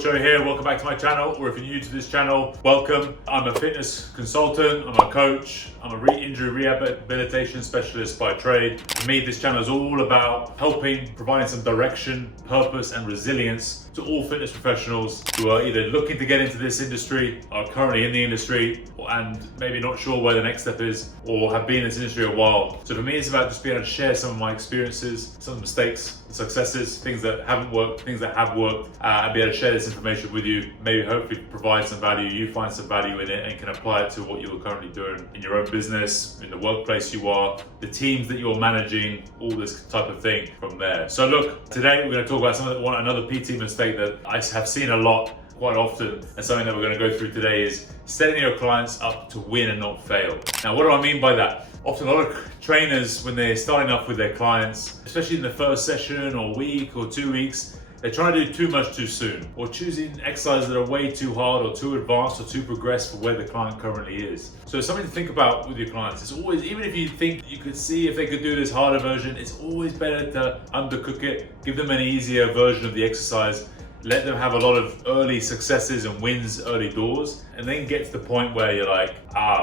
Show here. Welcome back to my channel, or if you're new to this channel, welcome. I'm a fitness consultant, I'm a coach, I'm a injury rehabilitation specialist by trade. For me, this channel is all about helping, providing some direction, purpose, and resilience to all fitness professionals who are either looking to get into this industry, are currently in the industry, and maybe not sure where the next step is, or have been in this industry a while. So for me, it's about just being able to share some of my experiences, some mistakes, successes, things that haven't worked, things that have worked, and be able to share this information with you, maybe hopefully provide some value, you find some value in it and can apply it to what you're currently doing in your own business, in the workplace you are, the teams that you're managing, all this type of thing from there. So look, today we're going to talk about another PT mistake that I have seen a lot, quite often, and something that we're going to go through today is setting your clients up to win and not fail. Now, what do I mean by that? Often a lot of trainers, when they're starting off with their clients, especially in the first session or week or 2 weeks, they're trying to do too much too soon, or choosing exercises that are way too hard or too advanced or too progressed for where the client currently is. So it's something to think about with your clients. It's always, even if you think you could see if they could do this harder version, it's always better to undercook it, give them an easier version of the exercise, let them have a lot of early successes and wins early doors, and then get to the point where you're like,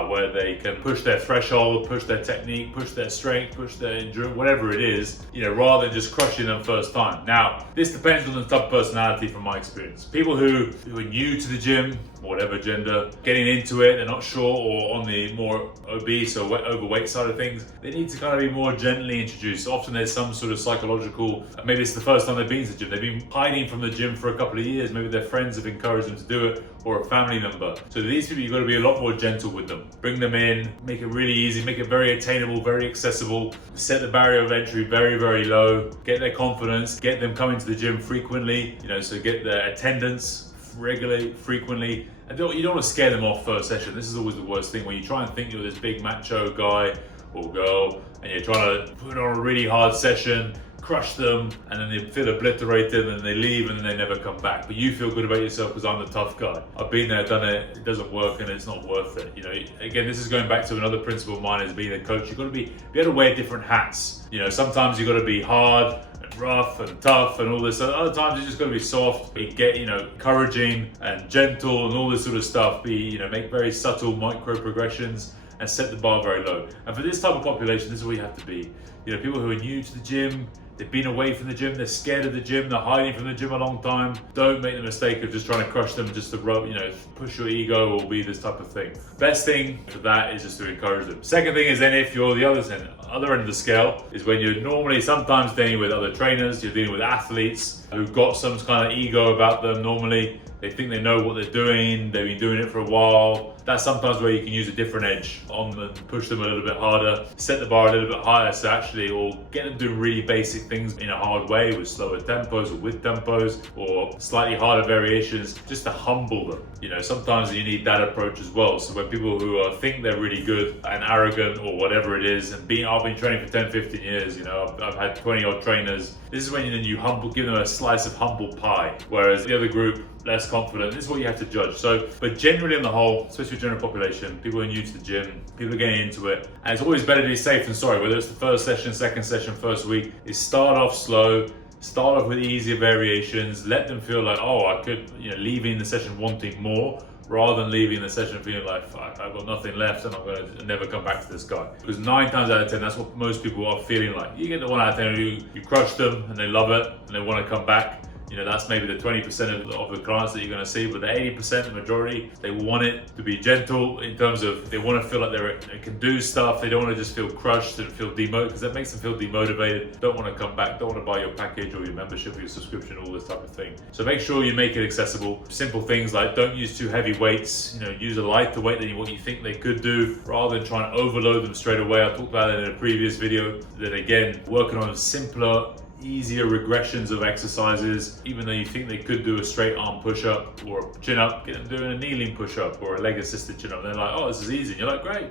where they can push their threshold, push their technique, push their strength, push their endurance, whatever it is, rather than just crushing them first time. Now, this depends on the type of personality from my experience. People who are new to the gym, whatever gender, getting into it, they're not sure, or on the more obese or overweight side of things, they need to kind of be more gently introduced. Often there's some sort of psychological, maybe it's the first time they've been to the gym, they've been hiding from the gym for a couple of years, maybe their friends have encouraged them to do it, or a family member. So these people, you've got to be a lot more gentle with them. Bring them in, make it really easy, make it very attainable, very accessible, set the barrier of entry very, very low, get their confidence, get them coming to the gym frequently, so get their attendance regularly, frequently. And you don't want to scare them off first session. This is always the worst thing, when you try and think you're this big macho guy or girl, and you're trying to put on a really hard session, crush them, and then they feel obliterated and they leave and then they never come back. But you feel good about yourself because I'm the tough guy. I've been there, done it, it doesn't work and it's not worth it. Again, this is going back to another principle of mine as being a coach. You've got to be able to wear different hats. Sometimes you've got to be hard and rough and tough and all this. Other times you just got to be soft, encouraging and gentle and all this sort of stuff. Make very subtle micro progressions and set the bar very low. And for this type of population, this is what you have to be. People who are new to the gym, they've been away from the gym, they're scared of the gym, they're hiding from the gym a long time. Don't make the mistake of just trying to crush them just to push your ego or be this type of thing. Best thing for that is just to encourage them. Second thing is then, if you're the other end of the scale, is when you're normally sometimes dealing with other trainers, you're dealing with athletes who've got some kind of ego about them normally. They think they know what they're doing, they've been doing it for a while. That's sometimes where you can use a different edge on them, push them a little bit harder, set the bar a little bit higher, or get them doing really basic things in a hard way with slower tempos or with tempos or slightly harder variations, just to humble them. Sometimes you need that approach as well. So when people who think they're really good and arrogant or whatever it is, and I've been training for 10, 15 years, I've had 20 odd trainers. This is when you give them a slice of humble pie, whereas the other group, less confident. This is what you have to judge. But generally on the whole, especially general population, people who are new to the gym, people are getting into it, and it's always better to be safe than sorry, whether it's the first session, second session, first week, is start off slow, start off with easier variations, let them feel like, I could, leaving the session wanting more, rather than leaving the session feeling like, fuck, I've got nothing left and I'm going to never come back to this guy. Because 9 times out of 10, that's what most people are feeling like. You get the 1 out of 10 who you crush them and they love it and they want to come back. That's maybe the 20% of the clients that you're going to see, but the 80%, the majority, they want it to be gentle in terms of they want to feel like they can do stuff. They don't want to just feel crushed and feel demotivated, because that makes them feel demotivated, don't want to come back, don't want to buy your package or your membership or your subscription, all this type of thing. So make sure you make it accessible. Simple things like don't use too heavy weights, use a lighter weight than what you think they could do, rather than trying to overload them straight away. I talked about it in a previous video, that again, working on simpler, easier regressions of exercises. Even though you think they could do a straight arm push-up or a chin-up, get them doing a kneeling push-up or a leg assisted chin-up. They're like, this is easy. And you're like, great.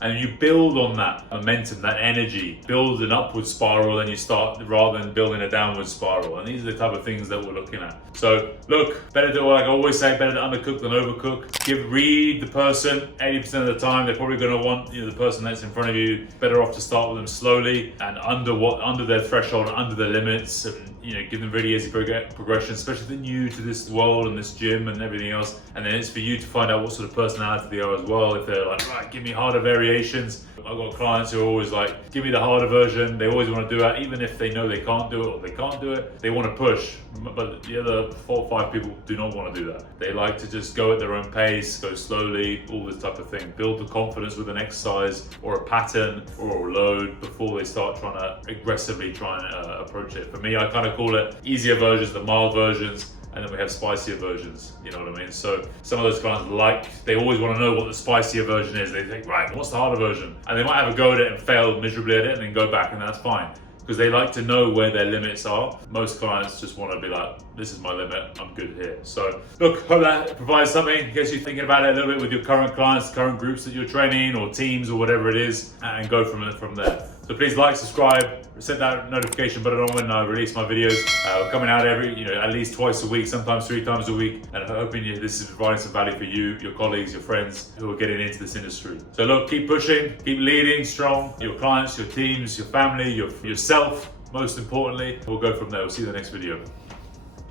And you build on that momentum, that energy, build an upward spiral, and you start, rather than building a downward spiral. And these are the type of things that we're looking at. So look, better to, like I always say, better to undercook than overcook. Read the person. 80% of the time, they're probably going to want, the person that's in front of you. Better off to start with them slowly and under their threshold, under their limits, and give them really easy progression, especially if they're new to this world and this gym and everything else. And then it's for you to find out what sort of personality they are as well. If they're like, right, give me harder variations. I've got clients who are always like, give me the harder version. They always want to do that, even if they know they can't do it or they can't do it. They want to push, but the other 4 or 5 people do not want to do that. They like to just go at their own pace, go slowly, all this type of thing. Build the confidence with an exercise or a pattern or a load before they start trying to aggressively approach it. For me, I kind of call it easier versions, the mild versions, and then we have spicier versions, you know what I mean? So some of those clients they always want to know what the spicier version is. They think, right, what's the harder version? And they might have a go at it and fail miserably at it and then go back, and that's fine. Because they like to know where their limits are. Most clients just want to be like, this is my limit, I'm good here. So look, hope that provides something in case you're thinking about it a little bit with your current clients, current groups that you're training or teams or whatever it is, and go from there. So please like, subscribe, set that notification button on when I release my videos. We're coming out at least twice a week, sometimes 3 times a week, and I'm hoping this is providing some value for you, your colleagues, your friends who are getting into this industry. So look, keep pushing, keep leading strong, your clients, your teams, your family, yourself, most importantly. We'll go from there. We'll see you in the next video.